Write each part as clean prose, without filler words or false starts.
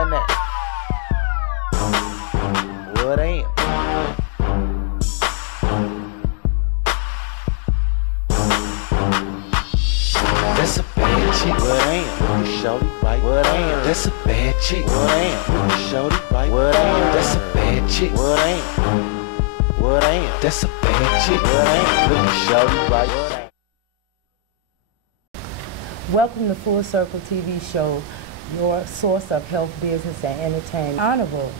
What now? What am? That's a bad chick. What am? You shorty right. What am? That's a bad chick. What am? You shorty right. What am? That's a bad chick. What am? What am? That's a bad chick. What am? Look at shorty right. What am? Welcome to Full Circle TV show, your source of health, business, and entertainment. Honorable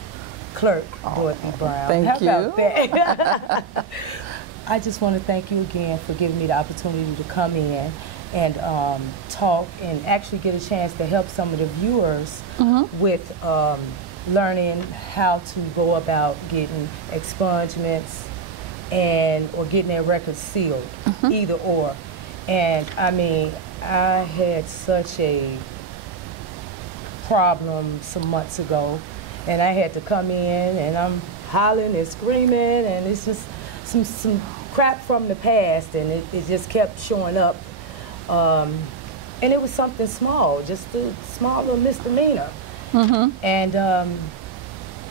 Clerk Dorothy Brown. Thank you. About that? I just want to thank you again for giving me the opportunity to come in and talk and actually get a chance to help some of the viewers with learning how to go about getting expungements or getting their records sealed, either or. And I mean, I had such a problem some months ago, and I had to come in, and I'm hollering and screaming, and it's just some crap from the past, and it just kept showing up. And it was something small, just a small little misdemeanor. And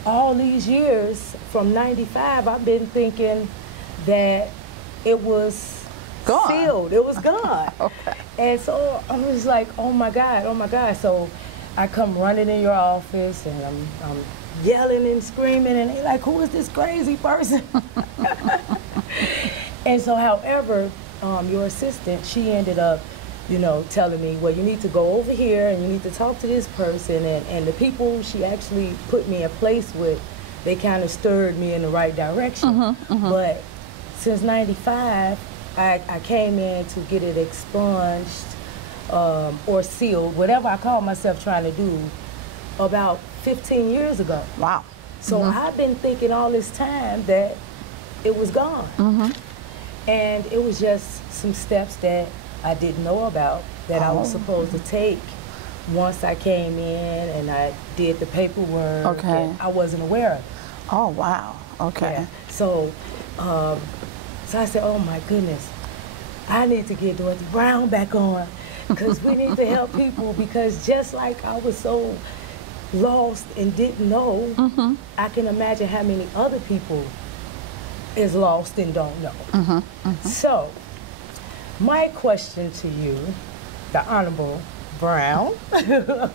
all these years, from '95, I've been thinking that it was sealed. It was gone. Okay. And so I was like, oh my God, oh my God. So I come running in your office, and I'm yelling and screaming, and they're like, who is this crazy person? And so, however, your assistant, she ended up, you know, telling me, well, you need to go over here and you need to talk to this person. And the people she actually put me in place with, they kind of stirred me in the right direction. But since '95, I came in to get it expunged or sealed, whatever I call myself trying to do, about 15 years ago. Wow. So I've been thinking all this time that it was gone. And it was just some steps that I didn't know about that I was supposed to take once I came in and I did the paperwork. Okay. And I wasn't aware of it. Oh, wow. Okay. Yeah. So, so I said, oh my goodness, I need to get Dorothy Brown back on, because we need to help people, because just like I was so lost and didn't know, I can imagine how many other people is lost and don't know. So, my question to you, the Honorable Brown, because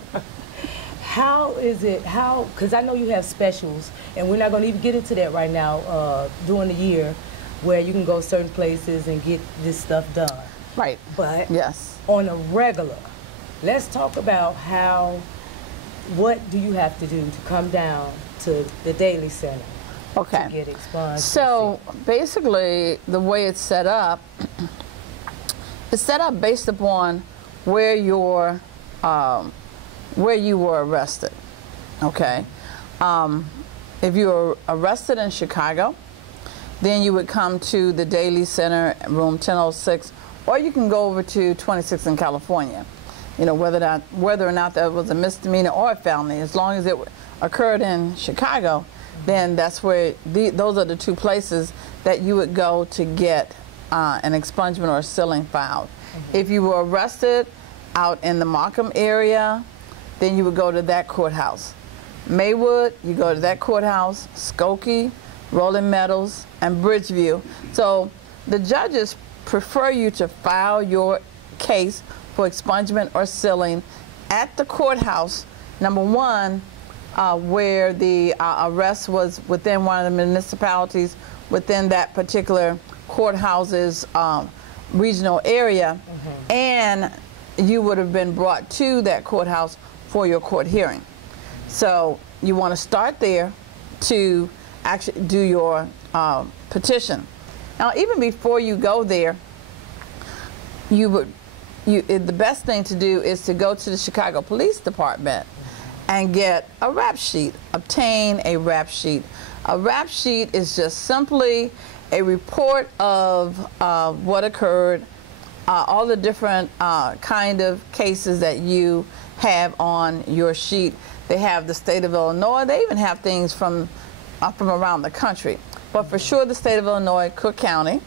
I know you have specials, and we're not going to even get into that right now during the year, where you can go certain places and get this stuff done. Right. But yes, on a regular, let's talk about what do you have to do to come down to the Daily Center to get expunged? So basically, the way it's set up, it's set up based upon where you were arrested. Okay. If you were arrested in Chicago, then you would come to the Daily Center, room 1006, or you can go over to 26 in California. You know, whether or not that was a misdemeanor or a felony, as long as it occurred in Chicago, then that's where those are the two places that you would go to get an expungement or a sealing filed. If you were arrested out in the Markham area, then you would go to that courthouse. Maywood, you go to that courthouse. Skokie, Rolling Meadows, and Bridgeview. So the judges prefer you to file your case for expungement or sealing at the courthouse, number one, where the arrest was within one of the municipalities within that particular courthouse's regional area, and you would have been brought to that courthouse for your court hearing. So you want to start there to actually do your petition. Now, even before you go there, the best thing to do is to go to the Chicago Police Department and get a rap sheet. Obtain a rap sheet. A rap sheet is just simply a report of what occurred, all the different kind of cases that you have on your sheet. They have the state of Illinois. They even have things from around the country. But for sure, the state of Illinois, Cook County.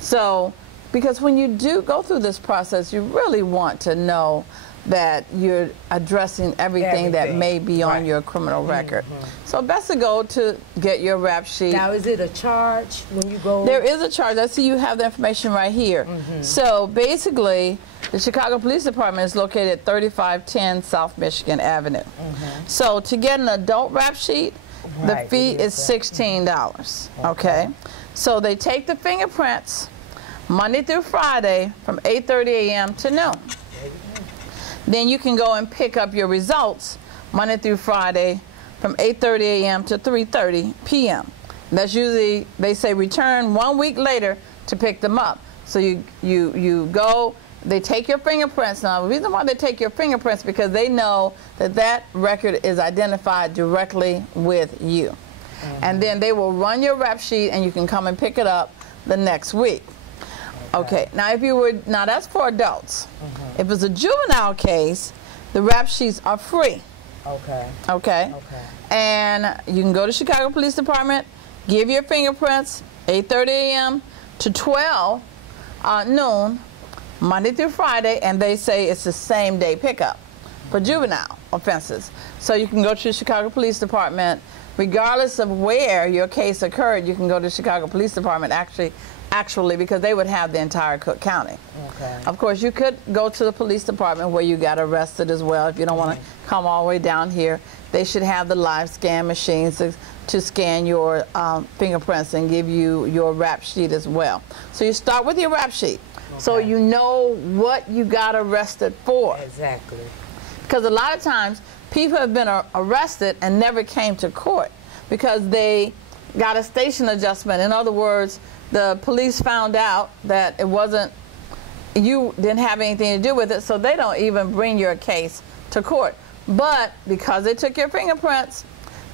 So, because when you do go through this process, you really want to know that you're addressing everything that may be on your criminal record. So best to go to get your rap sheet. Now, is it a charge when you go? There is a charge. I see you have the information right here. So basically, the Chicago Police Department is located at 3510 South Michigan Avenue. So to get an adult rap sheet, the fee is $16. Okay. So they take the fingerprints Monday through Friday from 8:30 a.m. to noon. Then you can go and pick up your results Monday through Friday from 8:30 a.m. to 3:30 p.m. That's usually, they say, return 1 week later to pick them up. So you go, they take your fingerprints. Now, the reason why they take your fingerprints because they know that that record is identified directly with you. And then they will run your rap sheet and you can come and pick it up the next week. Okay, now if you were, now that's for adults. If it's a juvenile case, the rap sheets are free. Okay. And you can go to Chicago Police Department, give your fingerprints, 8:30 a.m. to 12 noon, Monday through Friday, and they say it's the same day pickup for juvenile offenses. So you can go to the Chicago Police Department, regardless of where your case occurred. You can go to the Chicago Police Department actually because they would have the entire Cook County. Of course, you could go to the police department where you got arrested as well if you don't want to come all the way down here. They should have the live scan machines to scan your fingerprints and give you your rap sheet as well. So you start with your rap sheet so you know what you got arrested for. Exactly. Because a lot of times people have been arrested and never came to court because they got a station adjustment. In other words, the police found out that it wasn't, you didn't have anything to do with it, so they don't even bring your case to court. But because they took your fingerprints,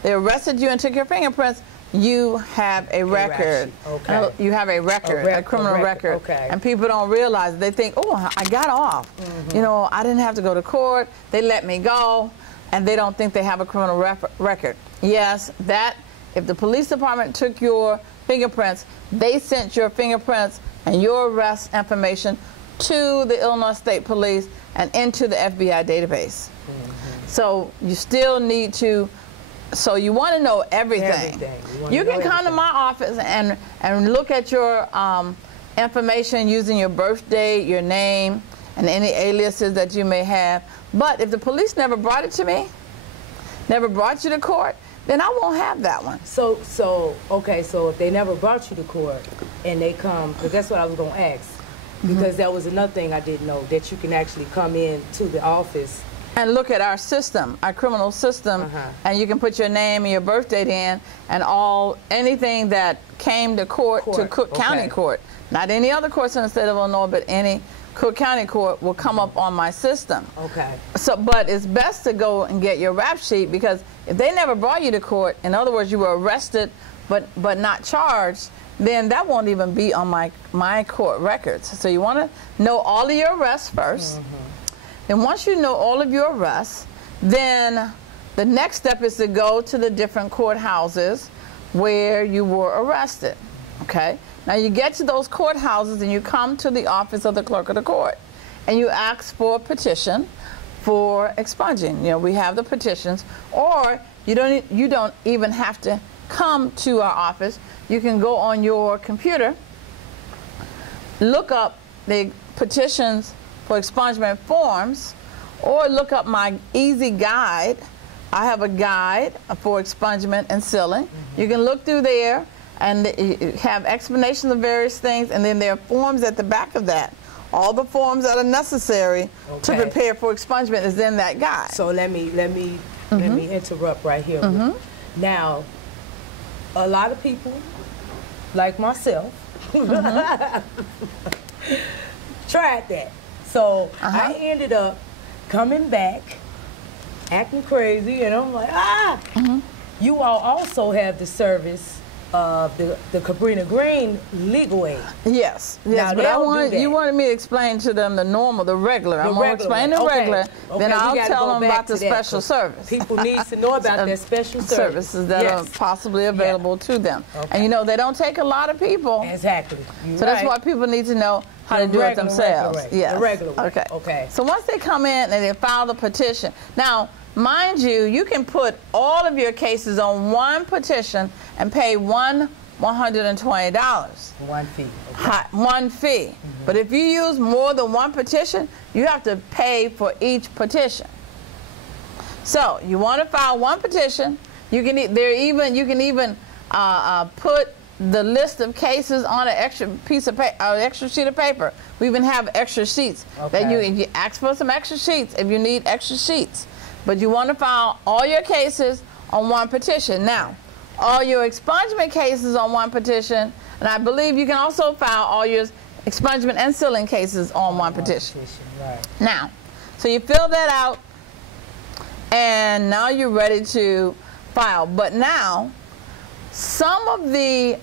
they arrested you and took your fingerprints, you have a record. You have a record, a criminal record. And people don't realize, they think, oh, I got off. You know, I didn't have to go to court, they let me go, and they don't think they have a criminal record. Yes, that, if the police department took your fingerprints, they sent your fingerprints and your arrest information to the Illinois State Police and into the FBI database. So you still need to, so you want to know everything. You can come to my office and look at your information using your birth date, your name, and any aliases that you may have. But if the police never brought it to me, never brought you to court, then I won't have that one. Okay, so if they never brought you to court and they come, because that's what I was going to ask, because that was another thing I didn't know, that you can actually come in to the office and look at our system, our criminal system, and you can put your name and your birth date in, and anything that came to court. To Cook County Court, not any other courts in the state of Illinois, but any Cook County Court will come up on my system. So, but it's best to go and get your rap sheet, because if they never brought you to court, in other words, you were arrested but not charged, then that won't even be on my court records. So you want to know all of your arrests first. Then once you know all of your arrests, then the next step is to go to the different courthouses where you were arrested. Okay? Now you get to those courthouses and you come to the office of the clerk of the court and you ask for a petition for expunging. You know, we have the petitions, or you don't even have to come to our office. You can go on your computer, look up the petitions for expungement forms, or look up my easy guide. I have a guide for expungement and sealing. You can look through there and have explanations of various things, and then there are forms at the back of that. All the forms that are necessary to prepare for expungement is in that guide. So let me interrupt right here. Now, a lot of people, like myself, tried that. So I ended up coming back, acting crazy, and I'm like, you all also have the service of the Cabrini Green legal aid. Yes, Now, but you wanted me to explain to them the normal, the regular. I'm going to explain the regular, then I'll tell them about the special service. People need to know about that special services that are possibly available to them. And you know, they don't take a lot of people. Exactly. So that's why people need to know how to do it themselves. Yes. The regular way. Okay. Okay. So once they come in and they file the petition, now, mind you, you can put all of your cases on one petition and pay $120. One fee. Okay. One fee. But if you use more than one petition, you have to pay for each petition. So you want to file one petition. You can even put the list of cases on an extra piece of paper, extra sheet of paper. We even have extra sheets. Okay. That you ask for some extra sheets if you need extra sheets. But you want to file all your cases on one petition. Now, all your expungement cases on one petition, and I believe you can also file all your expungement and sealing cases on one petition. Right. Now, so you fill that out, and now you're ready to file. But now, some of the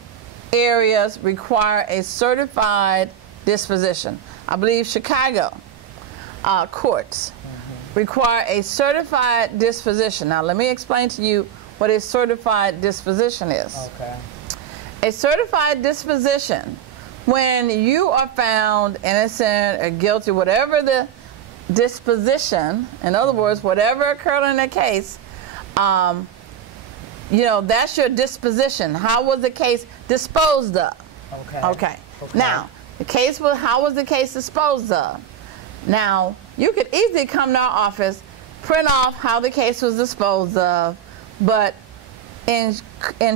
areas require a certified disposition. I believe Chicago courts require a certified disposition. Now, let me explain to you what a certified disposition is. Okay. A certified disposition, when you are found innocent or guilty, whatever the disposition, in other words, whatever occurred in the case, you know, that's your disposition. How was the case disposed of? Okay. Now, the case was, how was the case disposed of? Now, you could easily come to our office, print off how the case was disposed of, but in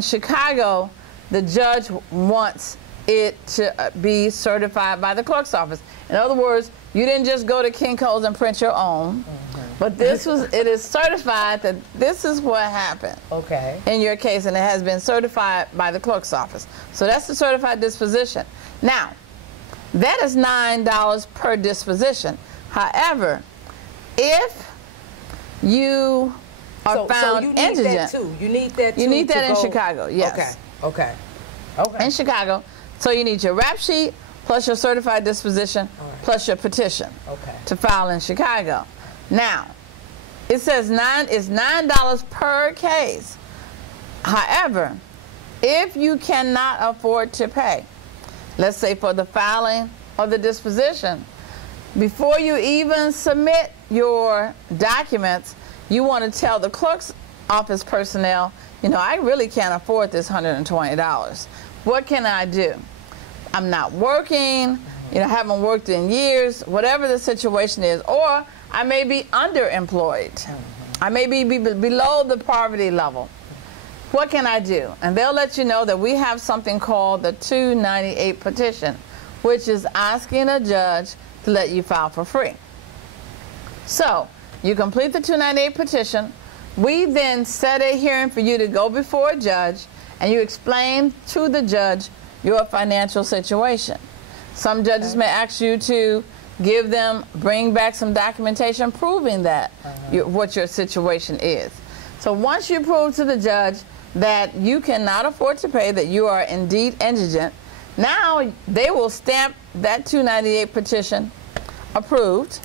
Chicago, the judge wants it to be certified by the clerk's office. In other words, you didn't just go to Kinko's and print your own, but it is certified that this is what happened in your case, and it has been certified by the clerk's office. So that's the certified disposition. Now, that is $9 per disposition. However, if you are found indigent, you need that too. You need that in Chicago, yes. Okay. In Chicago, so you need your rap sheet plus your certified disposition plus your petition to file in Chicago. Now, it says it's $9 per case. However, if you cannot afford to pay, let's say for the filing or the disposition, before you even submit your documents, you want to tell the clerk's office personnel, you know, I really can't afford this $120. What can I do? I'm not working, you know, haven't worked in years, whatever the situation is, or I may be underemployed. I may be below the poverty level. What can I do? And they'll let you know that we have something called the 298 petition, which is asking a judge to let you file for free. So you complete the 298 petition. We then set a hearing for you to go before a judge, and you explain to the judge your financial situation. Some judges may ask you to bring back some documentation proving that what your situation is. So once you prove to the judge that you cannot afford to pay, that you are indeed indigent, now they will stamp that 298 petition approved.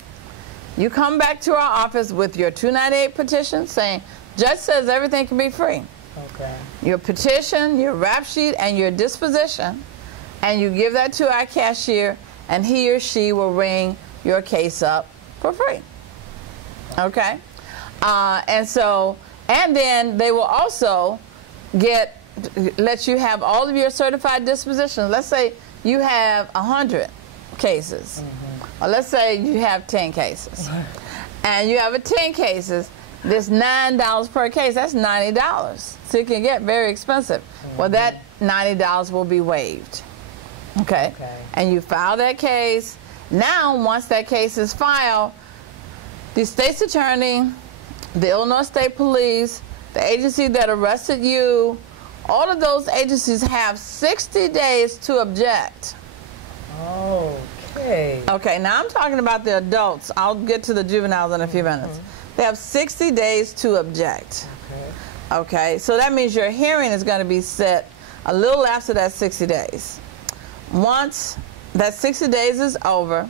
You come back to our office with your 298 petition saying, judge says everything can be free. Your petition, your rap sheet, and your disposition, and you give that to our cashier, and he or she will ring your case up for free. Okay? And then they will also let you have all of your certified dispositions. Let's say you have 100 cases, or let's say you have 10 cases, and you have 10 cases. This $9 per case, that's $90. So it can get very expensive. Well, that $90 will be waived. Okay? And you file that case. Now, once that case is filed, the state's attorney, the Illinois State Police, the agency that arrested you, all of those agencies have 60 days to object. Okay, now I'm talking about the adults. I'll get to the juveniles in a few minutes. They have 60 days to object. Okay, so that means your hearing is going to be set a little after that 60 days. Once that 60 days is over,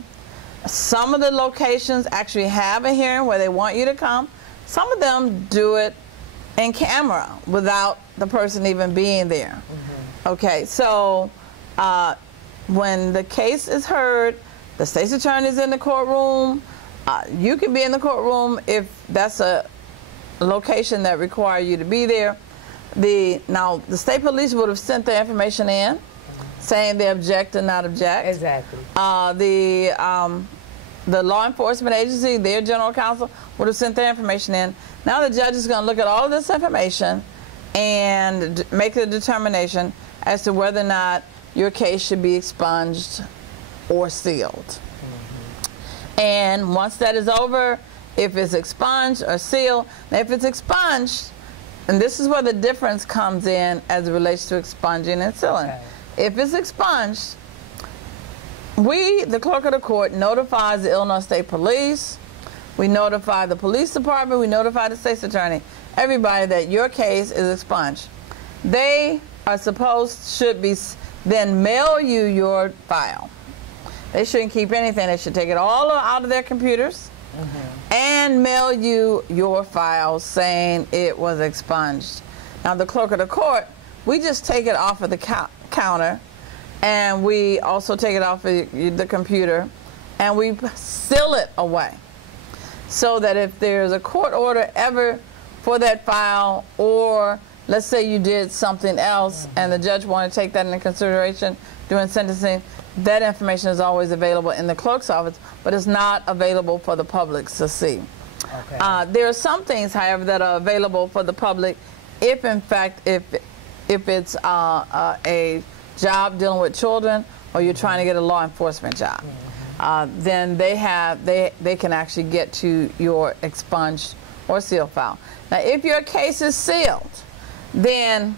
some of the locations actually have a hearing where they want you to come. Some of them do it in camera without the person even being there. Okay, so when the case is heard, the state's attorney is in the courtroom. You can be in the courtroom if that's a location that requires you to be there. Now, the state police would have sent their information in, saying they object or not object. Exactly. The law enforcement agency, their general counsel, would have sent their information in. Now the judge is going to look at all of this information and make a determination as to whether or not your case should be expunged or sealed. And once that is over, if it's expunged or sealed, now if it's expunged, and this is where the difference comes in as it relates to expunging and sealing. Okay. If it's expunged, the clerk of the court notifies the Illinois State Police, we notify the police department, we notify the state's attorney, everybody that your case is expunged. They are should then mail you your file. They shouldn't keep anything. They should take it all out of their computers and mail you your file saying it was expunged. Now, the clerk of the court, we just take it off of the counter, and we also take it off of the computer, and we seal it away so that if there's a court order ever for that file, or let's say you did something else and the judge wanted to take that into consideration during sentencing, that information is always available in the clerk's office, but it's not available for the public to see. Okay. There are some things, however, that are available for the public if, in fact, if it's a job dealing with children, or you're trying to get a law enforcement job. Then they can actually get to your expunged or sealed file. Now, if your case is sealed, then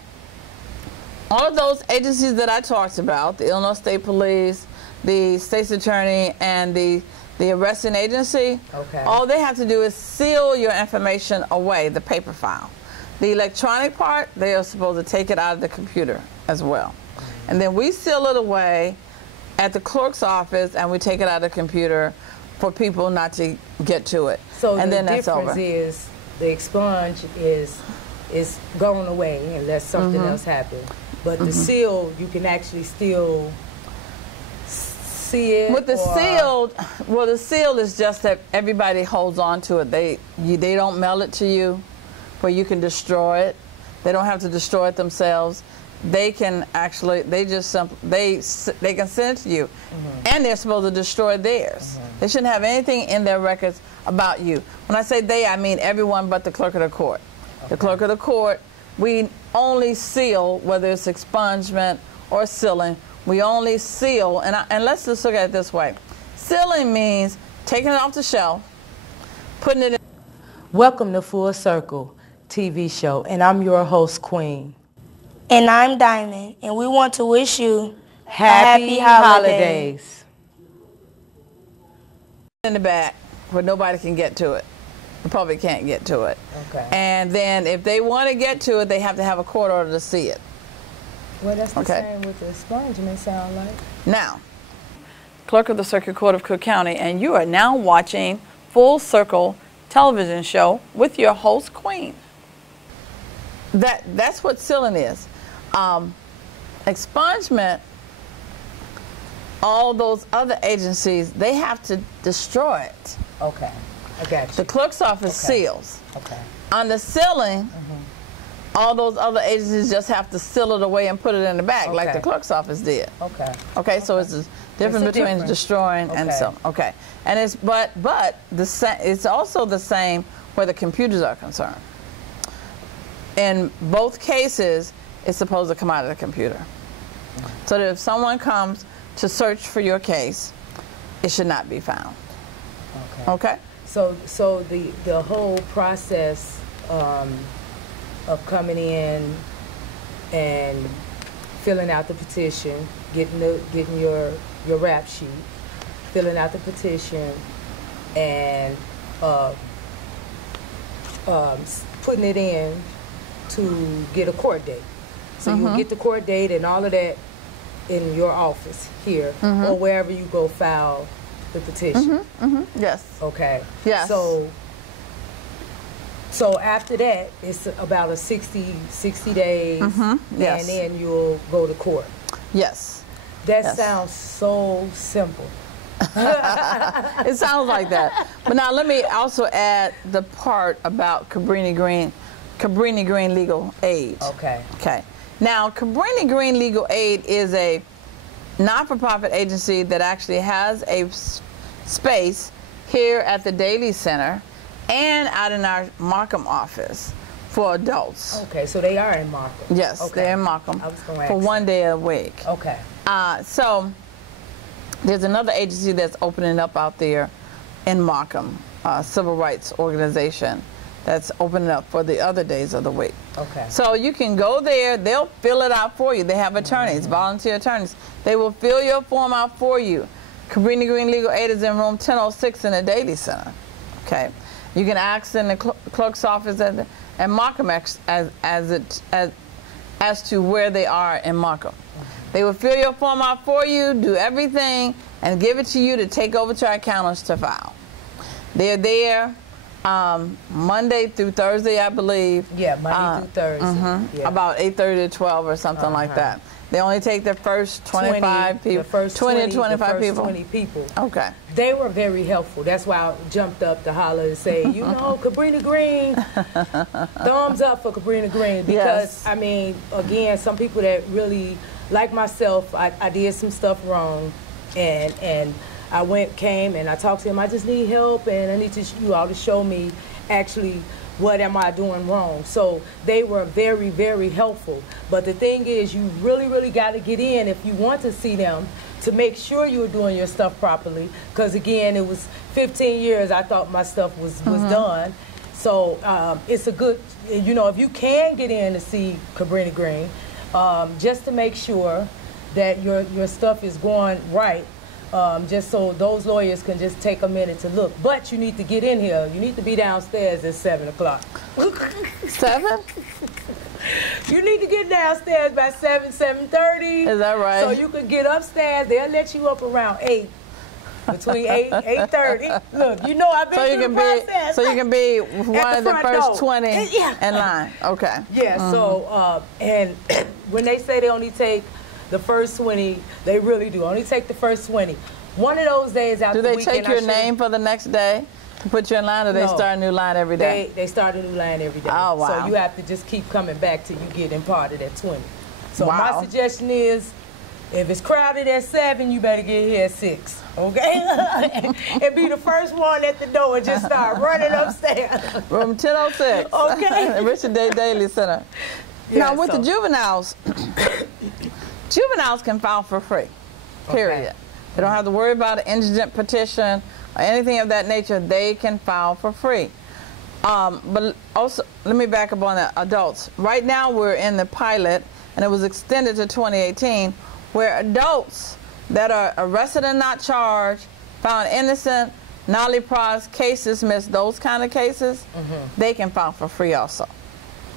all of those agencies that I talked about, the Illinois State Police, the state's attorney, and the arresting agency, all they have to do is seal your information away, the paper file. The electronic part, they are supposed to take it out of the computer as well. And then we seal it away at the clerk's office, and we take it out of the computer for people not to get to it. So and the then that's over. difference is the expunge is going away unless something else happens. But the seal, you can actually still see it. With the sealed, well, the seal is just that everybody holds on to it. They don't mail it to you where you can destroy it. They don't have to destroy it themselves. They can actually, they can send it to you, and they're supposed to destroy theirs. They shouldn't have anything in their records about you. When I say they, I mean everyone but the clerk of the court. The clerk of the court, we only seal, whether it's expungement or sealing, we only seal, and let's just look at it this way. Sealing means taking it off the shelf, putting it in. Welcome to Full Circle TV show, and I'm your host, Queen. And I'm Diamond, and we want to wish you Happy holidays. In the back where nobody can get to it. The public can't get to it. Okay. And then if they want to get to it, they have to have a court order to see it. Well, that's the same with the expungement, sound like. Now, Clerk of the Circuit Court of Cook County, and you are now watching Full Circle television show with your host, Queen. That's what sealing is. Expungement, all those other agencies, they have to destroy it. Okay, I got you. The clerk's office seals. Okay. On the sealing, all those other agencies just have to seal it away and put it in the bag, like the clerk's office did. Okay. Okay, so it's a difference between destroying and sealing. Okay, and it's it's also the same where the computers are concerned. In both cases, it's supposed to come out of the computer. So that if someone comes to search for your case, it should not be found. Okay. Okay? So the whole process of coming in and filling out the petition, getting your rap sheet, filling out the petition, and putting it in to get a court date. So you'll get the court date and all of that in your office here or wherever you go file the petition. Yes. Okay. Yes. So after that, it's about a 60 days, Yes. and then you'll go to court. Yes. That sounds so simple. It sounds like that. But now let me also add the part about Cabrini Green Legal Aid. Okay. Okay. Now, Cabrini Green Legal Aid is a not-for-profit agency that actually has a space here at the Daly Center and out in our Markham office for adults. Okay, so they are in Markham. Yes, okay. they're in Markham for 1 day a week. Okay. So there's another agency that's opening up out there in Markham, civil rights organization that's opening up for the other days of the week. Okay. So you can go there, they'll fill it out for you. They have attorneys, volunteer attorneys. They will fill your form out for you. Cabrini Green Legal Aid is in room 1006 in the Daly Center. Okay. You can ask in the clerk's office at Markham as to where they are in Markham. They will fill your form out for you, do everything, and give it to you to take over to our accountants to file. They're there Monday through Thursday, I believe. Yeah, Monday through Thursday. Yeah. About 8:30 to 12 or something like that. They only take the first 25 people. The first 20 to 25 people. 20 people. Okay. They were very helpful. That's why I jumped up to holler and say, you know, Cabrini Green, thumbs up for Cabrini Green. Because, I mean, again, some people that really, like myself, I did some stuff wrong. And I came and I talked to him, I just need help and I need you all to show me actually what am I doing wrong. So they were very, very helpful. But the thing is, you really, really got to get in if you want to see them to make sure you're doing your stuff properly. Because again, it was 15 years I thought my stuff was done. So it's a good, you know, if you can get in to see Cabrini Green, just to make sure that your stuff is going right. Just so those lawyers can just take a minute to look. But you need to get in here. You need to be downstairs at 7 o'clock. 7? You need to get downstairs by 7:30. Is that right? So you can get upstairs. They'll let you up around 8. Between 8:30. Look, you know I've been through the process. So you can be one of the first 20 in line. Okay. Yeah, so, and when they say they only take the first 20, they really do. Only take the first 20. One of those days after the weekend. Do they take your name for the next day to put you in line, or they start a new line every day? They start a new line every day. Oh, wow. So you have to just keep coming back till you get imparted at 20. So wow. my suggestion is, if it's crowded at 7, you better get here at 6, okay? And be the first one at the door and just start running upstairs. Room 1006. Okay. Richard Day Daly Center. Yeah, now, with the juveniles, juveniles can file for free, period. Okay. They don't have to worry about an indigent petition or anything of that nature. They can file for free. But also, let me back up on the adults. Right now, we're in the pilot, and it was extended to 2018, where adults that are arrested and not charged, found innocent, nollie pros, case dismissed, those kind of cases, they can file for free also.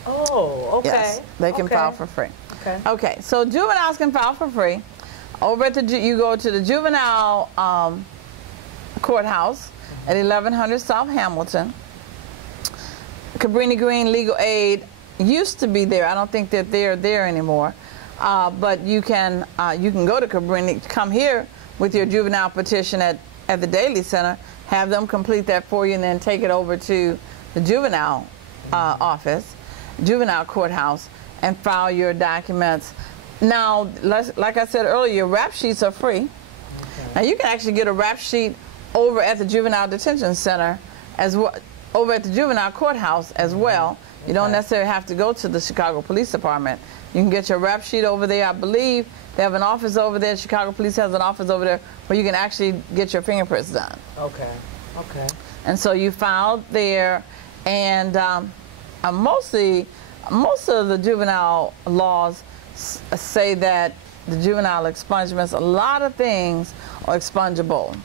Oh, okay. Yes, they can file for free. Okay. Okay, so juveniles can file for free. Over at you go to the juvenile courthouse at 1100 South Hamilton. Cabrini Green Legal Aid used to be there. I don't think that they're there anymore. But you can go to Cabrini, come here with your juvenile petition at the Daly Center, have them complete that for you, and then take it over to the juvenile office, juvenile courthouse, and file your documents. Now, like I said earlier, rap sheets are free. Okay. Now, you can actually get a rap sheet over at the Juvenile Detention Center, as well, over at the juvenile courthouse as well. You don't necessarily have to go to the Chicago Police Department. You can get your rap sheet over there. I believe they have an office over there. Chicago Police has an office over there where you can actually get your fingerprints done. Okay. Okay. And so you filed there, and most of the juvenile laws say that the juvenile expungements, a lot of things are expungible.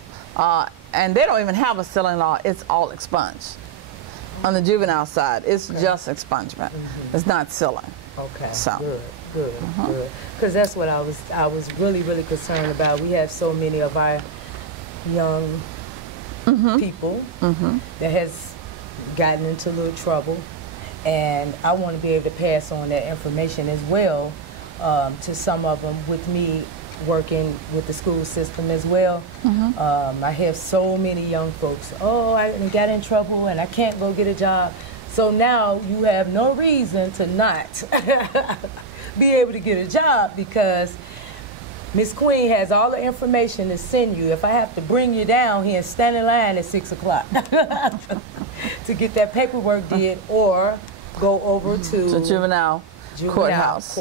And they don't even have a sealing law. It's all expunged. On the juvenile side, it's just expungement. It's not sealing. Okay. So. Good. Because that's what I was really, really concerned about. We have so many of our young people that has gotten into a little trouble, and I want to be able to pass on that information as well to some of them with me working with the school system as well. I have so many young folks, oh, I got in trouble and I can't go get a job. So now you have no reason to not be able to get a job, because Miss Queen has all the information to send you. If I have to bring you down here and stand in line at 6 o'clock to get that paperwork did, or go over to the juvenile courthouse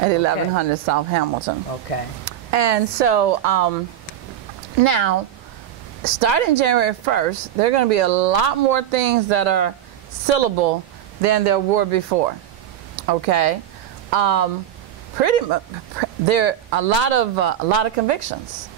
at 1100 South Hamilton. Okay. And so now, starting January 1st, there are going to be a lot more things that are sealable than there were before. Okay. Pretty much, there a lot of convictions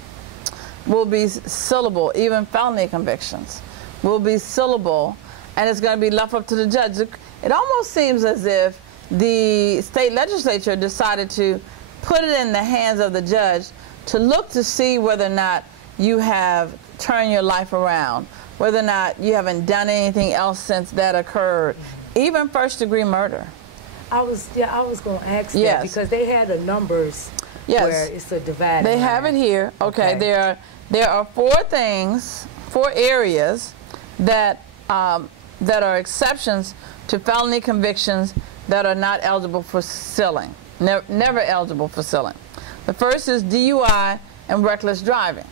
will be sealable. Even felony convictions will be sealable, and it's going to be left up to the judge. It almost seems as if the state legislature decided to put it in the hands of the judge to look to see whether or not you have turned your life around, whether or not you haven't done anything else since that occurred, even first-degree murder. I was going to ask that, because they had the numbers where it's a divided They line. have it here. Okay. There are 4 areas that are exceptions to felony convictions that are not eligible for sealing, never eligible for sealing. The first is DUI and reckless driving.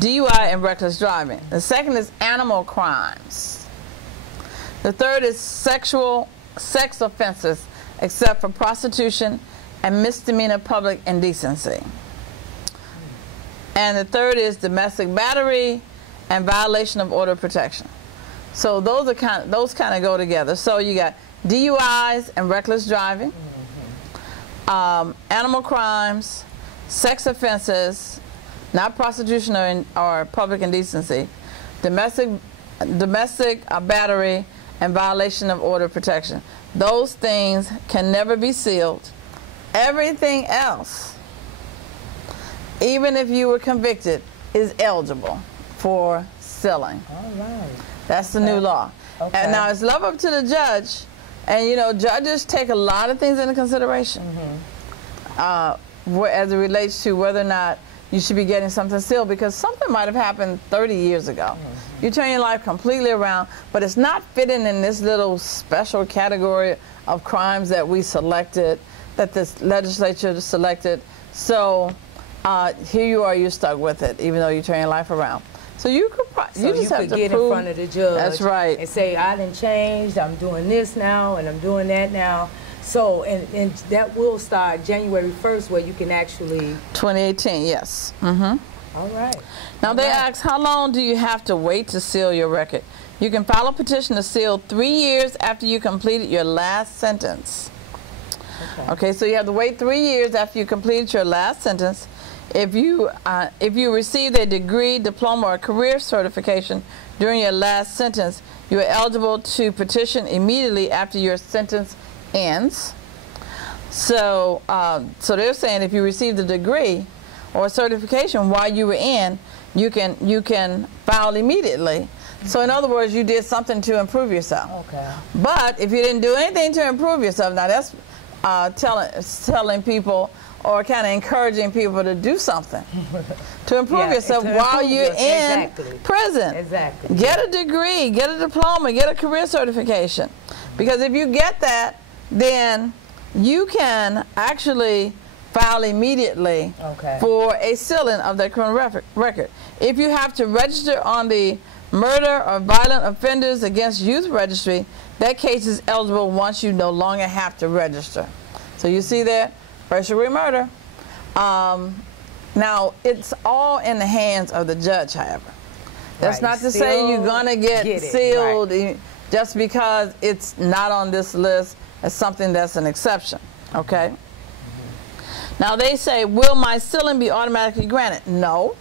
DUI and reckless driving. The second is animal crimes. The third is sex offenses, except for prostitution and misdemeanor public indecency. And the third is domestic battery and violation of order of protection. So those kind of go together. So you got DUIs and reckless driving, animal crimes, sex offenses, not prostitution or public indecency, domestic battery, and violation of order of protection. Those things can never be sealed. Everything else, even if you were convicted, is eligible for sealing. All right. That's the new law. Okay. And now it's left up to the judge, and you know, judges take a lot of things into consideration as it relates to whether or not you should be getting something sealed, because something might have happened 30 years ago. You turn your life completely around, but it's not fitting in this little special category of crimes that we selected, that the legislature selected. So here you are, you're stuck with it, even though you turn your life around. So you could just have to get in front of the judge. That's right. And say, I done changed, I'm doing this now, and I'm doing that now. So, and that will start January 1st, where you can actually... 2018, yes. All right. Now they ask, how long do you have to wait to seal your record? You can file a petition to seal 3 years after you completed your last sentence. Okay, so you have to wait 3 years after you completed your last sentence. If you received a degree, diploma, or career certification during your last sentence, you are eligible to petition immediately after your sentence ends. So, so they're saying if you received a degree or a certification while you were in, you can file immediately. So in other words, you did something to improve yourself. Okay. But if you didn't do anything to improve yourself, now that's telling people or kind of encouraging people to do something to improve yourself while you're in prison. Exactly. Get a degree, get a diploma, get a career certification. Because if you get that, then you can actually file immediately for a sealing of that criminal record. If you have to register on the Murder or Violent Offenders Against Youth Registry, that case is eligible once you no longer have to register. So you see there, first-degree murder. Now, it's all in the hands of the judge, however. That's not to say you're going to get sealed just because it's not on this list as something that's an exception, okay? Now, they say, will my sealing be automatically granted? No.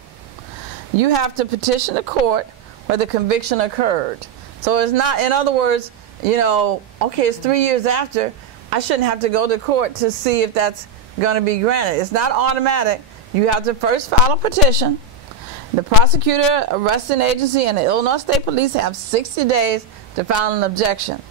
You have to petition the court where the conviction occurred. So it's not, in other words, you know, okay, it's 3 years after, I shouldn't have to go to court to see if that's going to be granted. It's not automatic. You have to first file a petition. The prosecutor, arresting agency, and the Illinois State Police have 60 days to file an objection.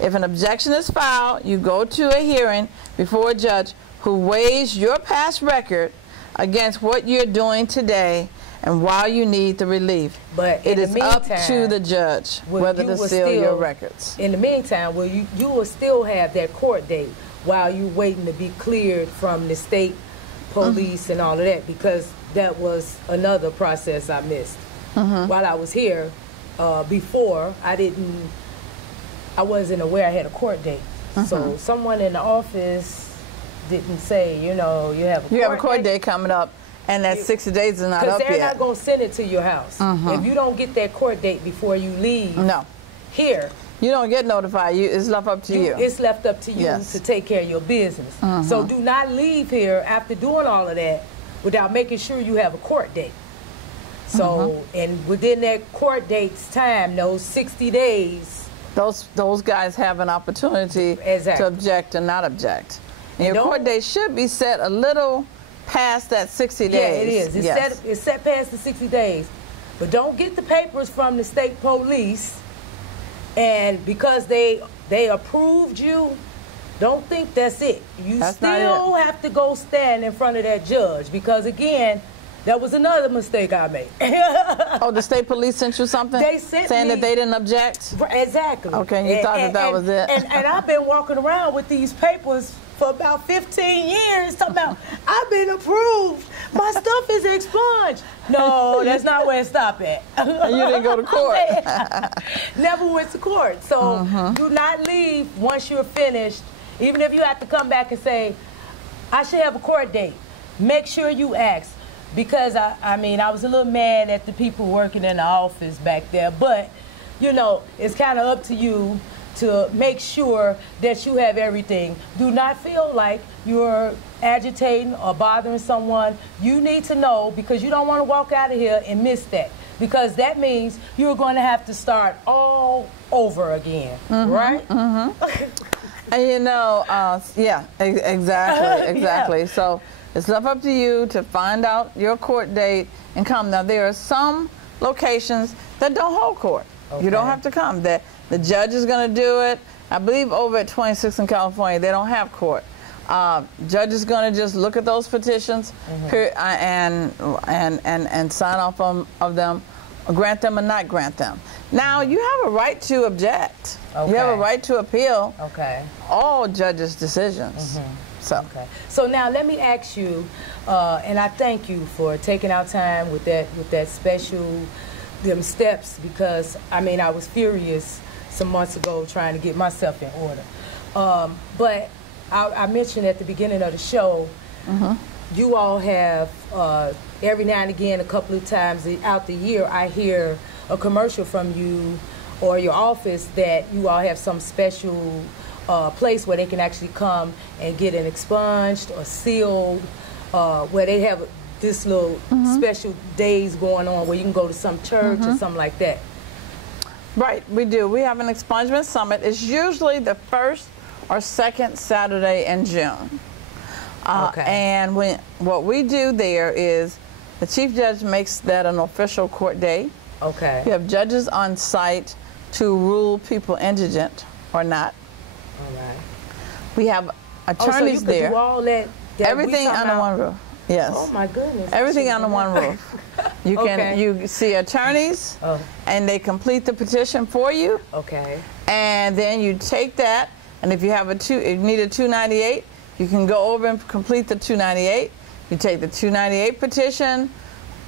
If an objection is filed, you go to a hearing before a judge who weighs your past record against what you're doing today and why you need the relief. But it is up to the judge whether to seal your records. In the meantime, you will still have that court date while you're waiting to be cleared from the state police and all of that, because that was another process I missed. While I was here, before, I wasn't aware I had a court date. So someone in the office didn't say, you know, you have a court date coming up, and that 60 days is not up yet. Because they're not going to send it to your house. If you don't get that court date before you leave here, you don't get notified. It's left up to you. It's left up to you to take care of your business. So do not leave here after doing all of that without making sure you have a court date. So, and within that court date's time, those 60 days, those guys have an opportunity to object and not object. And your court date should be set a little past that 60 days. Yeah, it is. It's set past the 60 days. But don't get the papers from the state police, and because they approved you, don't think that's it. You still have to go stand in front of that judge, because again, that was another mistake I made. Oh, the state police sent you something? They sent saying that they didn't object? Exactly. Okay, you thought that was it. And I've been walking around with these papers for about 15 years talking about, I've been approved. My stuff is expunged. No, that's not where it stopped at. And you didn't go to court. Never went to court. So do not leave once you're finished. Even if you have to come back and say, I should have a court date. Make sure you ask. Because, I mean, I was a little mad at the people working in the office back there. But, you know, it's kind of up to you to make sure that you have everything. Do not feel like you're agitating or bothering someone. You need to know, because you don't want to walk out of here and miss that. Because that means you're going to have to start all over again, right? And you know, exactly. So it's left up to you to find out your court date and come. Now, there are some locations that don't hold court. You don't have to come. The judge is going to do it. I believe over at 26 in California, they don't have court. Judge is going to just look at those petitions and sign off of them, grant them or not grant them. Now, you have a right to object. You have a right to appeal all judges' decisions. So now let me ask you, and I thank you for taking our time with that special steps, because I mean, I was furious some months ago trying to get myself in order. But I mentioned at the beginning of the show, you all have every now and again, a couple of times out the year, I hear a commercial from you or your office that you all have some special place where they can actually come and get an expunged or sealed, where they have this little special days going on where you can go to some church or something like that. Right, we do. We have an expungement summit. It's usually the first or second Saturday in June. And what we do there is the chief judge makes that an official court day. You have judges on site to rule people indigent or not. We have attorneys so you there. Do all that everything under one roof. Yes. Oh my goodness. Everything under one roof. You can you see attorneys, and they complete the petition for you. And then you take that, and if you have if you need a 298, you can go over and complete the 298. You take the 298 petition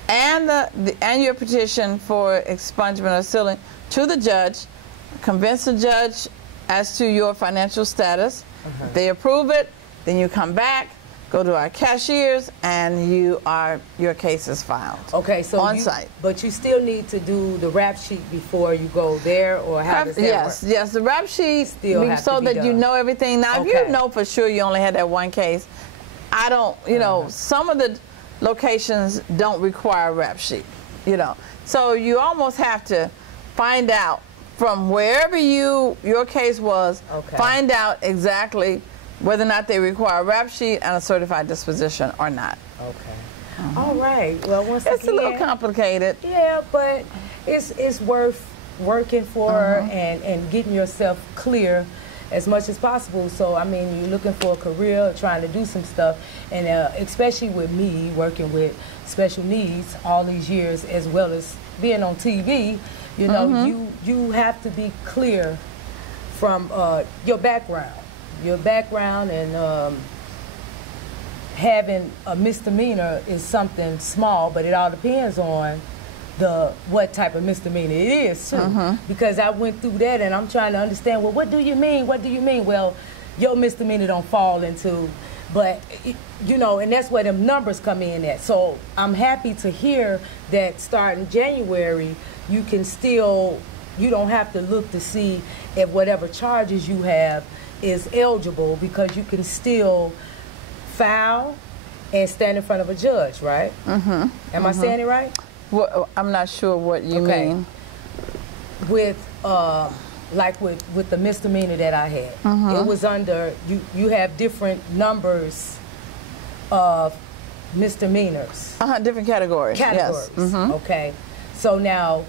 and your petition for expungement or sealing to the judge, convince the judge as to your financial status. They approve it, then you come back, go to our cashiers, and your case is filed. So on site. But you still need to do the rap sheet before you go there, or how does that work? Yes, the rap sheet still so that you know everything. Now, if you know for sure you only had that one case, I don't, you know, some of the locations don't require a rap sheet, you know. So you almost have to find out from wherever your case was, find out exactly whether or not they require a rap sheet and a certified disposition or not. All right. Well, once again, it's a little complicated. Yeah, but it's worth working for and getting yourself clear. as much as possible. So, I mean, you're looking for a career, trying to do some stuff, and especially with me working with special needs all these years, as well as being on TV, you know, you have to be clear from your background, and having a misdemeanor is something small, but it all depends on what type of misdemeanor it is too. Because I went through that and I'm trying to understand, well, what do you mean? What do you mean? Well, your misdemeanor don't fall into, but you know, and that's where them numbers come in at. So I'm happy to hear that starting January, you don't have to look to see if whatever charges you have is eligible, because you can still file and stand in front of a judge, right? Am I saying it right? Well, I'm not sure what you mean. With like with the misdemeanor that I had, it was under, you have different numbers of misdemeanors. Different categories. Yes. Okay. So now,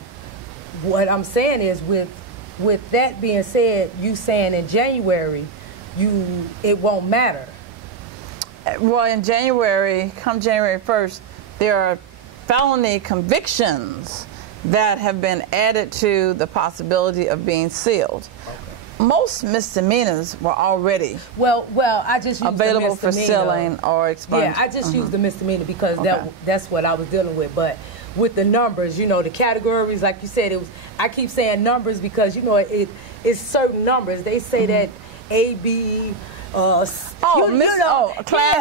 what I'm saying is, with that being said, you saying in January, it won't matter. Well, in January, come January 1st, there are felony convictions that have been added to the possibility of being sealed. Most misdemeanors were already I just used available for sealing or expungement. Yeah, I just used the misdemeanor because that's what I was dealing with. But with the numbers, you know, the categories, like you said, I keep saying numbers because, you know, it's certain numbers. They say that A, B, class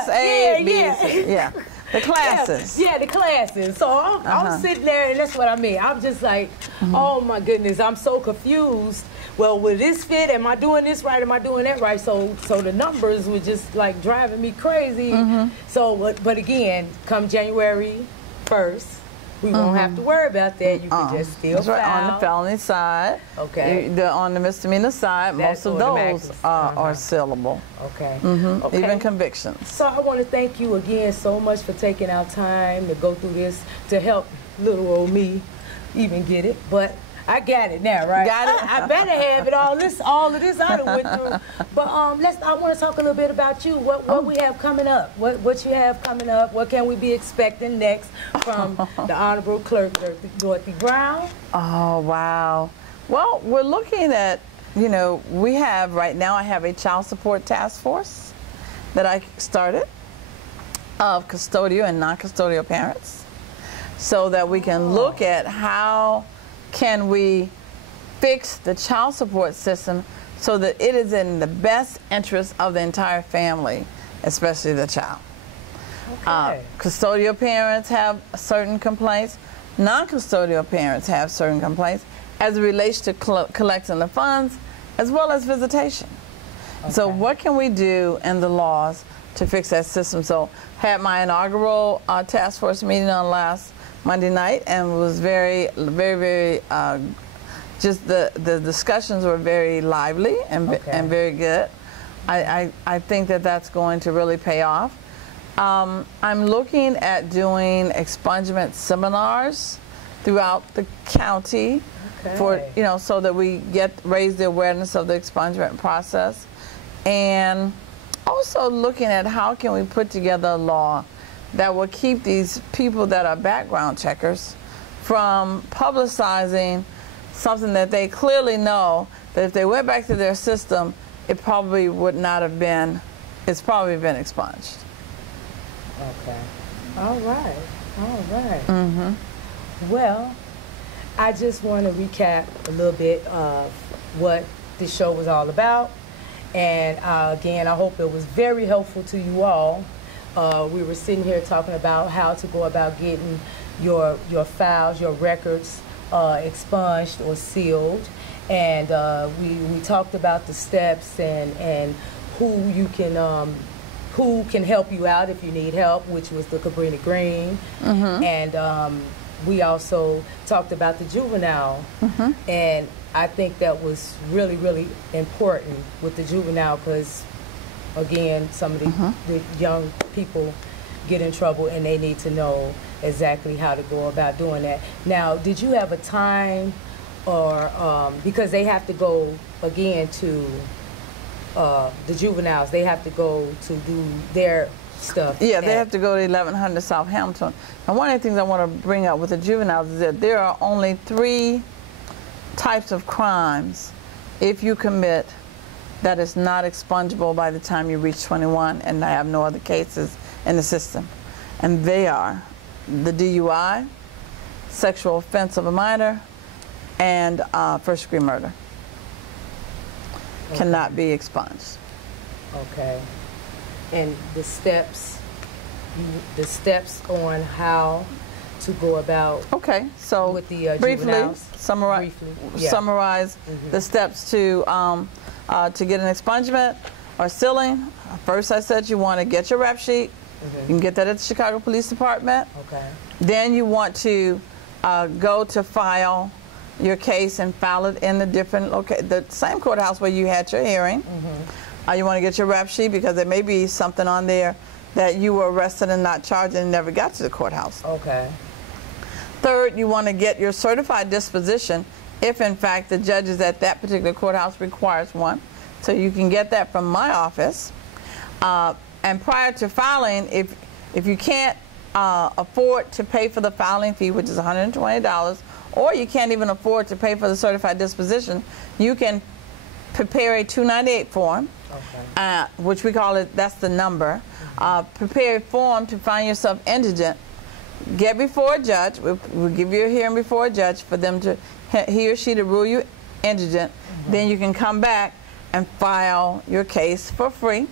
A, B, C. Yeah. The classes. Yeah, the classes. So I'm sitting there, and that's what I mean. I'm just like, oh my goodness, I'm so confused. Well, will this fit? Am I doing this right? Am I doing that right? So the numbers were just like driving me crazy. So, but again, come January 1st, we won't have to worry about that. You can just still file. Right, on the felony side. Okay. On the misdemeanor side, most of those are sealable. Okay. Even convictions. So I want to thank you again so much for taking our time to go through this to help little old me even get it. But I got it now, right? Got it? I better have it. All of this I done went through. But I want to talk a little bit about you. What we have coming up. What you have coming up. What can we be expecting next from the Honorable Clerk Dorothy Brown? Oh, wow. Well, we're looking at, you know, we have right now, I have a child support task force that I started of custodial and non-custodial parents, so that we can look at how can we fix the child support system so that it is in the best interest of the entire family, especially the child. Custodial parents have certain complaints. Non-custodial parents have certain complaints as it relates to collecting the funds as well as visitation. So what can we do in the laws to fix that system? So had my inaugural task force meeting on last Monday night, and was very, very, just the discussions were very lively and very good. I think that that's going to really pay off. I'm looking at doing expungement seminars throughout the county for, you know, so that we raise the awareness of the expungement process, and also looking at how can we put together a law that will keep these people that are background checkers from publicizing something that they clearly know that if they went back to their system, it probably would not have been, it's probably been expunged. Okay. All right. Well, I just want to recap a little bit of what this show was all about. And again, I hope it was very helpful to you all. We were sitting here talking about how to go about getting your files, your records expunged or sealed, and we talked about the steps and who can help you out if you need help, which was the Cabrini Green, and we also talked about the juvenile, and I think that was really, really important with the juvenile because, again, some of the young people get in trouble and they need to know exactly how to go about doing that. Now, did you have a time or, because they have to go again to the juveniles, they have to go to do their stuff. Yeah, they have to go to 1100 South Hamilton. And one of the things I want to bring up with the juveniles is that there are only 3 types of crimes if you commit that is not expungible by the time you reach 21 and I have no other cases in the system. And they are the DUI, sexual offense of a minor, and first-degree murder. Okay. Cannot be expunged. Okay. And the steps on how to go about. Okay, so with the briefly juveniles. summarize the steps to get an expungement or sealing. First, I said you want to get your rep sheet. You can get that at the Chicago Police Department. Okay. Then you want to go to file your case and file it in the same courthouse where you had your hearing. You want to get your rep sheet because there may be something on there that you were arrested and not charged and never got to the courthouse. Okay. Third, you want to get your certified disposition if in fact the judges at that particular courthouse requires one. So you can get that from my office. And prior to filing, if you can't afford to pay for the filing fee, which is $120, or you can't even afford to pay for the certified disposition, you can prepare a 298 form, which we call it, that's the number. Prepare a form to find yourself indigent. Get before a judge. We'll give you a hearing before a judge for them to, he or she to rule you indigent. Then you can come back and file your case for free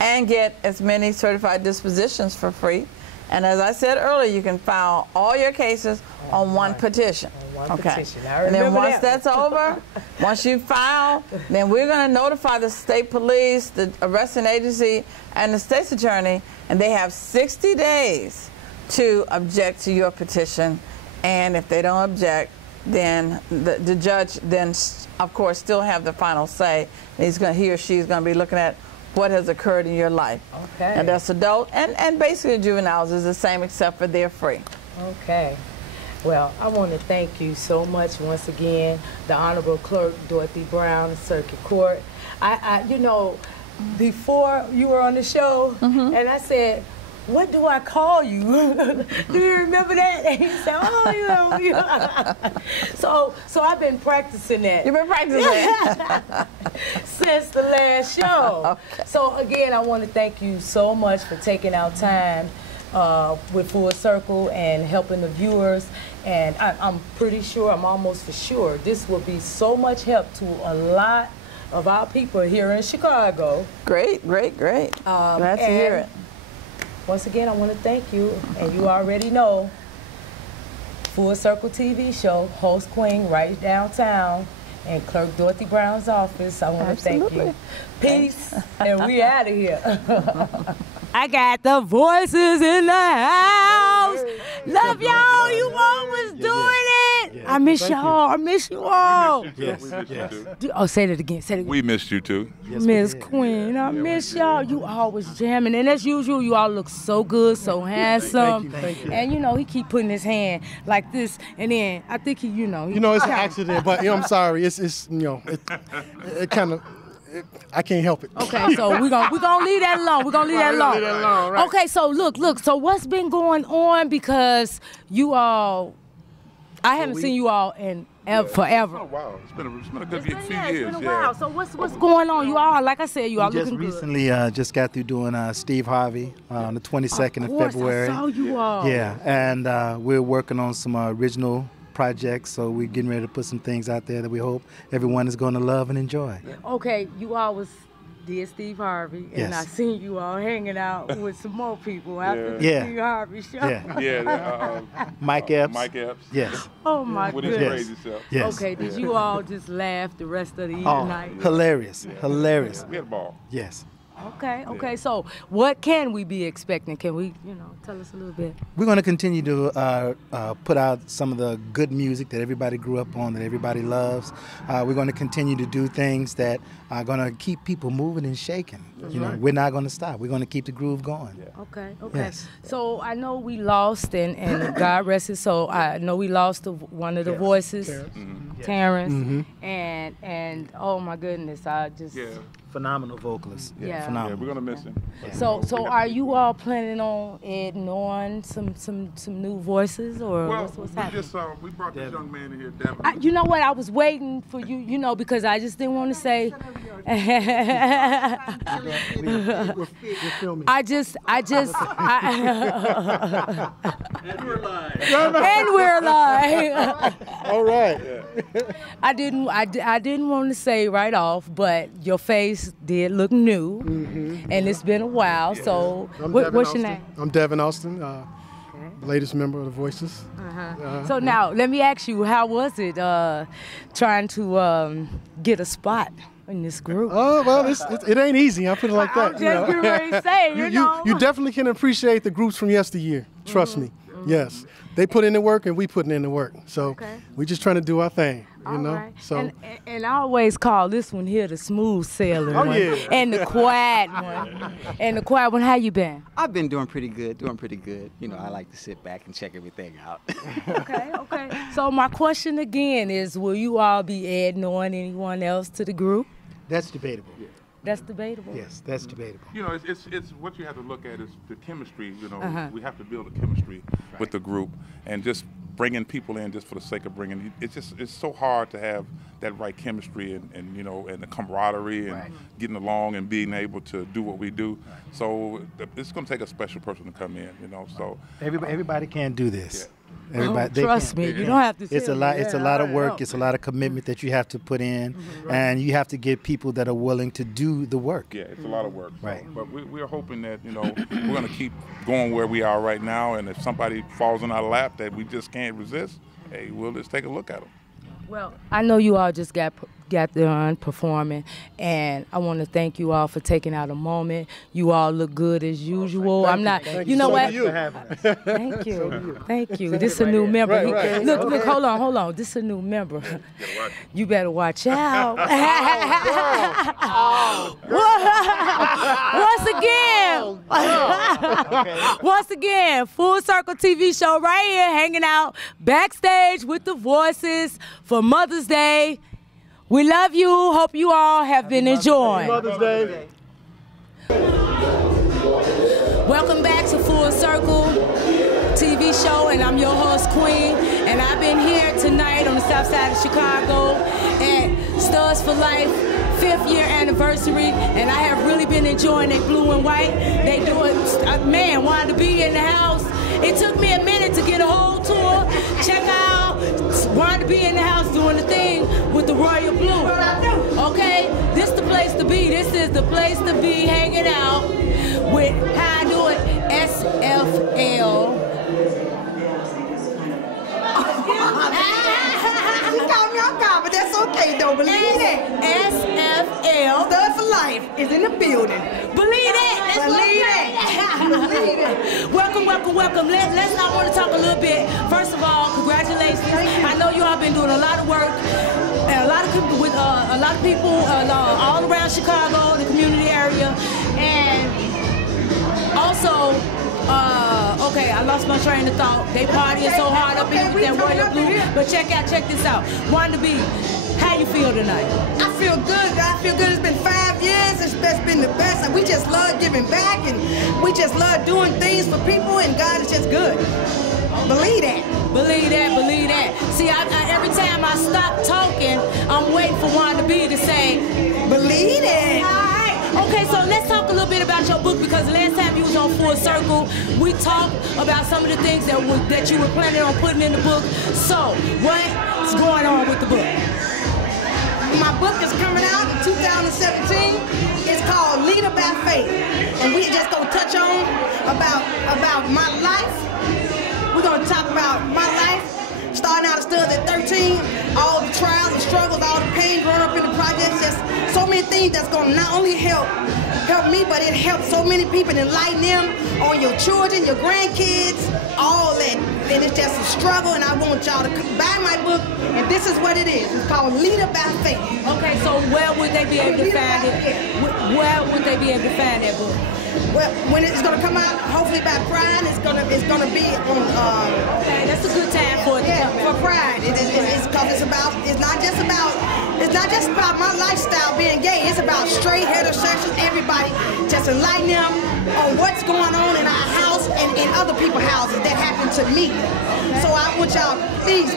and get as many certified dispositions for free. And as I said earlier, you can file all your cases on one petition. Petition. And then once that's over, once you file, then we're going to notify the state police, the arresting agency, and the state's attorney, and they have 60 days to object to your petition. And if they don't object, then the judge then, of course, still have the final say. And he or she is going to be looking at what has occurred in your life. Okay. And that's adult, and basically juveniles is the same except for they're free. Okay. Well, I want to thank you so much once again, the Honorable Clerk Dorothy Brown, Circuit Court. You know, before you were on the show, and I said, what do I call you? Do you remember that? And he said, oh, you know. So I've been practicing that. You've been practicing that? Since the last show. Okay. So again, I want to thank you so much for taking our time with Full Circle and helping the viewers. And I'm pretty sure, I'm almost for sure, this will be so much help to a lot of our people here in Chicago. Great, great, great. Glad to hear it. Once again, I want to thank you, and you already know, Full Circle TV show, host queen right downtown in Clerk Dorothy Brown's office. I want to thank you. Peace, and we out of here. I got the voices in the house. Love y'all. You all was doing it. Yeah. I miss y'all. I miss you all. Yes. Oh, say that again. Say it again. We missed you too. Yes, Miss Queen, I miss y'all. You always jamming, and as usual, you all look so good, so handsome. Thank you. And you know, he keep putting his hand like this, and then I think he, You know, it's an accident, but I'm sorry. It's it kind of. I can't help it. Okay, so we're gonna leave that alone. We're gonna leave that alone. Right. Okay, so look. So what's been going on? Because you all, I haven't seen you all in forever. Oh wow, it's been a good few years. It's been a while. So what's going on? You all, like I said, you all Just looking recently just got through doing Steve Harvey on the 22nd of February. I saw you all. Yeah, and we're working on some original projects, so we're getting ready to put some things out there that we hope everyone is going to love and enjoy. Okay, you all did Steve Harvey, and Yes. I seen you all hanging out with some more people after the Yeah. Steve Harvey show. Yeah. Yeah, Mike Epps. Mike Epps. Yes. Oh my With his goodness. crazy self. Yes. Okay, did you all just laugh the rest of the Oh, night? hilarious. Hilarious. We had a ball. Yes. Okay. So what can we be expecting? Can we, tell us a little bit? We're going to continue to put out some of the good music that everybody grew up on, that everybody loves. We're going to continue to do things that are going to keep people moving and shaking. You know, we're not going to stop. We're going to keep the groove going. Yeah. Okay, okay. Yes. So I know we lost, and God rest his soul, I know we lost one of the voices, Terrence. And oh my goodness, I just... Yeah. Phenomenal vocalist. Yeah. Yeah, Phenomenal. we're gonna miss him. So are you all planning on adding on some new voices, or Well, what's we happening? just we brought this young man in here, Devin. You know what? I was waiting for you, you know, because I just didn't want to say. We're filming. And we're live. And we're live. All right. I didn't want to say right off, but your face did look new, and it's been a while. So, what's your name? I'm Devin Austin, latest member of the Voices. So now, let me ask you, how was it trying to get a spot in this group? Oh, well, it ain't easy. I'll put it like that. I'm just getting ready to say, you know. You definitely can appreciate the groups from yesteryear. Trust me. Yes. They put in the work and we putting in the work. So we just trying to do our thing, you know. Right. So and I always call this one here the smooth sailing one. yeah. And the quiet one. And the quiet one, how you been? I've been doing pretty good, You know, I like to sit back and check everything out. Okay. So my question again is, will you all be adding on anyone else to the group? That's debatable. That's debatable. Yes, that's debatable. You know, it's what you have to look at is the chemistry. You know, we have to build a chemistry with the group, and just bringing people in just for the sake of bringing. It's so hard to have that right chemistry and you know, and the camaraderie and getting along and being able to do what we do. So it's going to take a special person to come in. You know, so Everybody can't do this. Yeah. Everybody, Trust me, you don't have to. It's a lot. It's a lot of work. It's a lot of commitment that you have to put in, and you have to get people that are willing to do the work. yeah, it's a lot of work. So, Right. But we're hoping that, you know, we're going to keep going where we are right now, and if somebody falls in our lap that we just can't resist, hey, we'll just take a look at them. Well, I know you all just got done performing, and I want to thank you all for taking out a moment. You all look good as usual. I'm not, you know what? Thank you. Thank you. This is a new member. Look, hold on. This is a new member. You better watch out. Once again, Full Circle TV show right here, hanging out backstage with the Voices for Mother's Day. We love you. Hope you all have been enjoying. Mother's Day. Welcome back to Full Circle TV show, and I'm your host, Queen. And I've been here tonight on the south side of Chicago at Studs for Life 5th year anniversary, and I have really been enjoying it. Blue and white. They do it. Man, wanted to be in the house. It took me a minute to get a whole tour. Check out. Wanted to be in the house doing the thing with the Royal Blue. Okay, this the place to be. This is the place to be, hanging out with, how I do it, SFL. She called me on God, but that's okay though. Believe it. SFL. Stud for Life is in the building. Believe it. Believe it. Believe it. Welcome. I want to talk a little bit. First of all, congratulations. I know you all been doing a lot of work, and a lot of people with all around Chicago, the community area, and also. Okay, I lost my train of thought. They partying so hard up in with that Royal Blue. But check this out. Wanda B, how you feel tonight? I feel good. It's been 5 years. It's been the best. We just love giving back, and we just love doing things for people, and God is just good. Believe that. Believe that. See, every time I stop talking, I'm waiting for Wanda B to say, believe it. Okay, so let's talk a little bit about your book, because the last time you was on Full Circle, we talked about some of the things that you were planning on putting in the book. So, what's going on with the book? My book is coming out in 2017. It's called Leader by Faith. And we just gonna touch on about my life. We're gonna talk about my life, starting out of Studs at 13, all the trials and struggles, all the pain growing up in the projects, just so many things that's gonna not only help helped me, but it helped so many people and enlighten them on your children, your grandkids, all that. And it's just a struggle, and I want y'all to buy my book, and this is what it is. It's called Leader by Faith. Okay, so where would they be able to find it? Where would they be able to find that book? Well, when it's gonna come out, hopefully by Pride, it's gonna be on. Okay, that's a good time for it. Yeah, for Pride. It's not just about my lifestyle being gay. It's about straight heterosexuals, everybody, just enlighten them on what's going on in our house and in other people's houses that happened to me. So I want y'all, please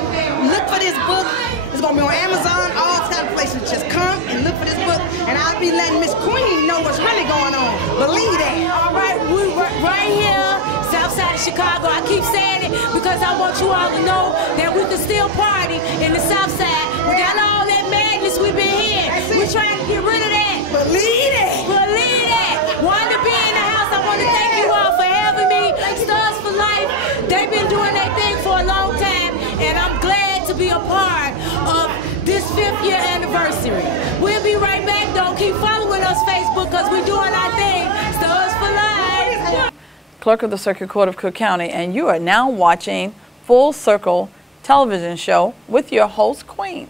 look for this book. It's gonna be on Amazon, all type of places. Just come and look for this book, and I'll be letting Miss Queen know what's really going on. Believe that. All right, we right here, south side of Chicago. I keep saying it because I want you all to know that we can still party in the south side. We got all that madness we've been here. We're trying to get rid of that. Believe it. Believe that. Wanted to be in the house. I want to thank you all for having me. Stars for Life. They've been doing their thing for a long time, and I'm glad to be a part of this 5th year anniversary. We'll be right back, though. Keep following us Facebook because we're doing our thing. Stars for Life. Clerk of the Circuit Court of Cook County, and you are now watching Full Circle television show with your host, Queen.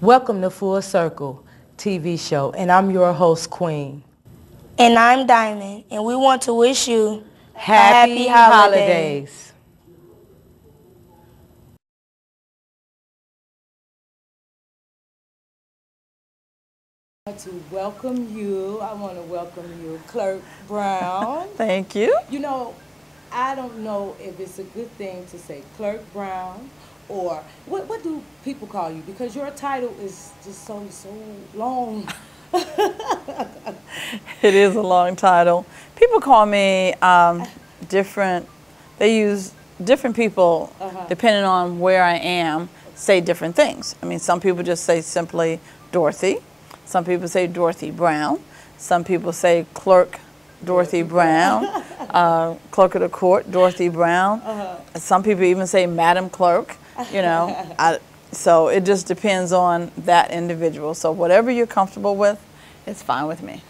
Welcome to Full Circle TV show, and I'm your host, Queen. And I'm Diamond, and we want to wish you Happy holidays. I want to welcome you. I want to welcome you, Clerk Brown. Thank you. You know, I don't know if it's a good thing to say Clerk Brown or what do people call you? Because your title is just so long. It is a long title. People call me different. They use different people depending on where I am. Say different things. I mean, some people just say simply Dorothy. Some people say Dorothy Brown. Some people say Clerk Dorothy Brown. Clerk of the Court Dorothy Brown. Some people even say Madam Clerk. You know, so it just depends on that individual. So whatever you're comfortable with, it's fine with me.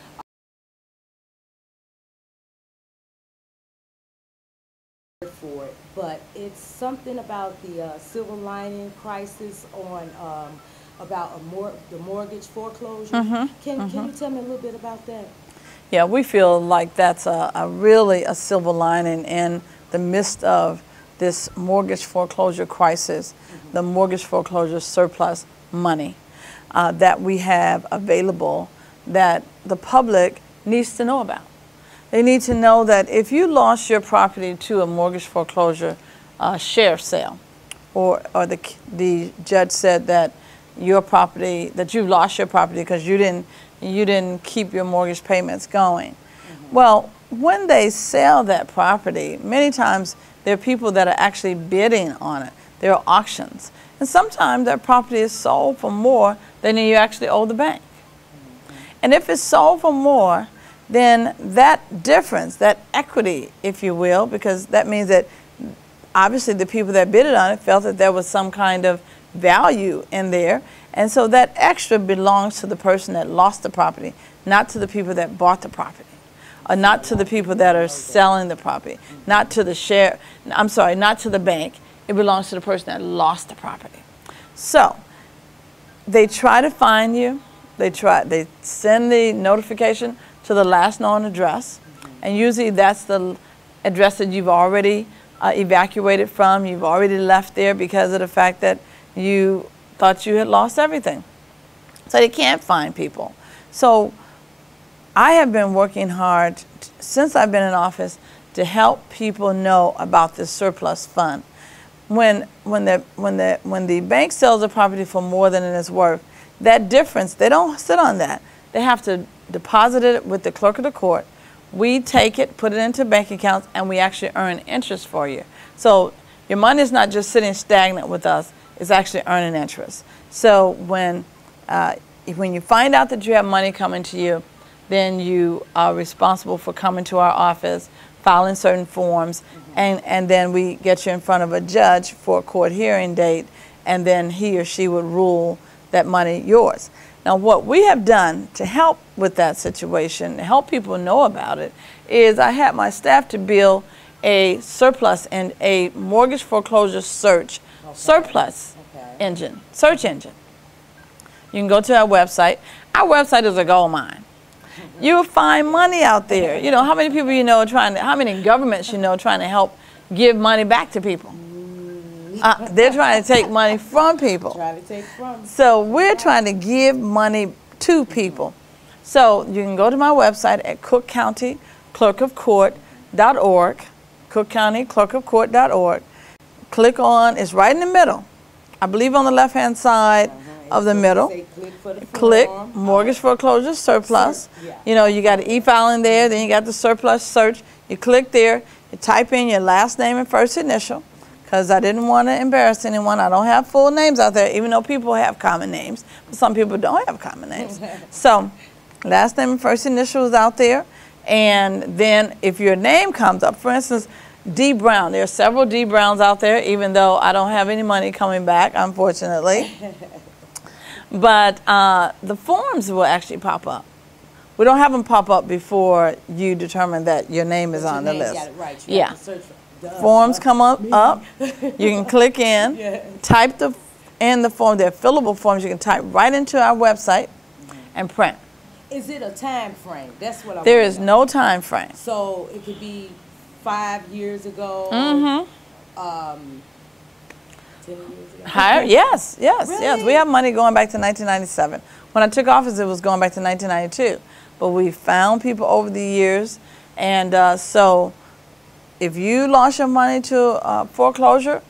For it, but it's something about the silver lining crisis on about the mortgage foreclosure. Can you tell me a little bit about that? Yeah, we feel like that's really a silver lining in the midst of this mortgage foreclosure crisis, the mortgage foreclosure surplus money that we have available that the public needs to know about. They need to know that if you lost your property to a mortgage foreclosure sheriff sale, or the judge said that your property, that you lost your property because you didn't keep your mortgage payments going. Well, when they sell that property, many times there are people that are actually bidding on it. There are auctions. And sometimes that property is sold for more than you actually owe the bank. And if it's sold for more, then that difference, that equity, if you will, because that means that obviously the people that bidded on it felt that there was some kind of value in there, and so that extra belongs to the person that lost the property, not to the people that bought the property, or not to the people that are selling the property, not to the not to the bank. It belongs to the person that lost the property. So they try to find you. They send the notification to the last known address, and usually that's the address that you've already evacuated from. You've already left there because of the fact that you thought you had lost everything. So they can't find people. So I have been working hard since I've been in office to help people know about this surplus fund. When the bank sells a property for more than it is worth, that difference, they don't sit on that. They have to deposit it with the clerk of the court. We take it, put it into bank accounts, and we actually earn interest for you. So your money is not just sitting stagnant with us, it's actually earning interest. So when you find out that you have money coming to you, then you are responsible for coming to our office, filing certain forms, and then we get you in front of a judge for a court hearing date, and then he or she would rule that money yours. Now, what we have done to help with that situation, to help people know about it, is I had my staff to build a surplus and a mortgage foreclosure search surplus engine, search engine. You can go to our website. Our website is a gold mine. You'll find money out there. You know, how many people you know how many governments you know trying to help give money back to people? They're trying to take money from people. So we're trying to give money to people. So you can go to my website at Cook County clerkofcourt.org, Cook County clerkofcourt.org. Click on, it's right in the middle. I believe on the left-hand side of the middle. Click mortgage foreclosure surplus. You know, you got an e-filing there, then you got the surplus search. You click there, you type in your last name and first initial, because I didn't want to embarrass anyone. I don't have full names out there, even though people have common names, but some people don't have common names. So last name and first initial is out there, and then if your name comes up, for instance, D. Brown. There are several D. Browns out there, even though I don't have any money coming back, unfortunately. But the forms will actually pop up. We don't have them pop up before you determine that your name is on the list. Yeah. Forms come up. You can click in, type in the form. They're fillable forms. You can type right into our website and print. Is it a time frame? That's what I want. There is no time frame. So it could be 5 years ago. 10 years ago. Higher? Yes, yes, Really? yes. We have money going back to 1997. When I took office, it was going back to 1992. But we found people over the years, and so if you lost your money to foreclosure,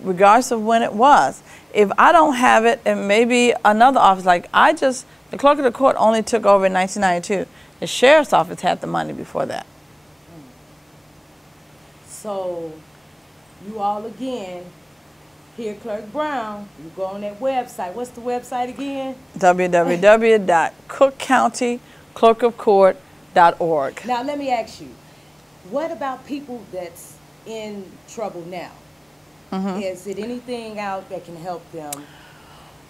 regardless of when it was, if I don't have it, and maybe another office, like the clerk of the court only took over in 1992. The sheriff's office had the money before that. So you all again, here Clerk Brown, you go on that website. What's the website again? www.cookcountyclerkofcourt.org. Now let me ask you, what about people that's in trouble now? Is it anything out that can help them?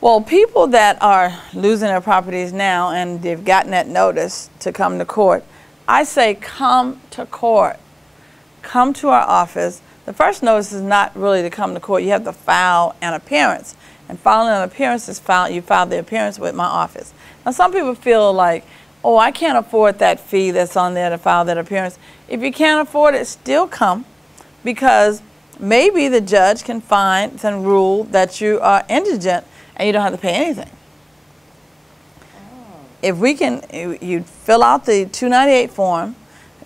Well, people that are losing their properties now and they've gotten that notice to come to court, I say come to court. Come to our office. The first notice is not really to come to court. You have to file an appearance. And filing an appearance is you file the appearance with my office. Now, some people feel like, oh, I can't afford that fee that's on there to file that appearance. If you can't afford it, still come, because maybe the judge can find and rule that you are indigent and you don't have to pay anything. If we can, you fill out the 298 form,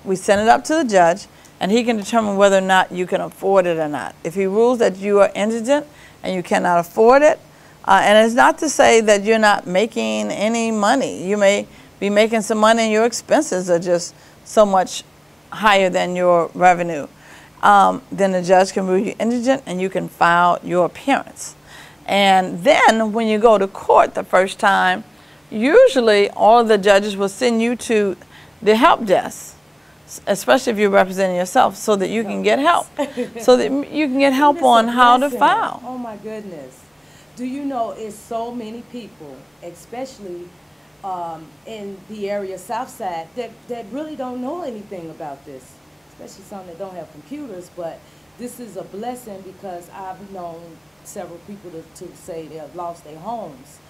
we send it up to the judge, and he can determine whether or not you can afford it or not. If he rules that you are indigent and you cannot afford it, and it's not to say that you're not making any money. You may be making some money and your expenses are just so much higher than your revenue. Then the judge can rule you indigent and you can file your appearance. And then when you go to court the first time, usually all of the judges will send you to the help desk, especially if you're representing yourself, so that you can get help. So that you can get help on how to file. Oh my goodness. Do you know it's so many people, especially in the area South Side, that really don't know anything about this, especially some that don't have computers, but this is a blessing because I've known several people to say they have lost their homes.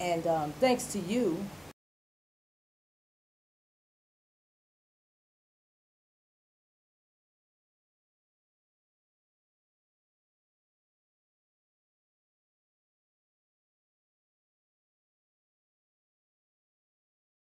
And thanks to you,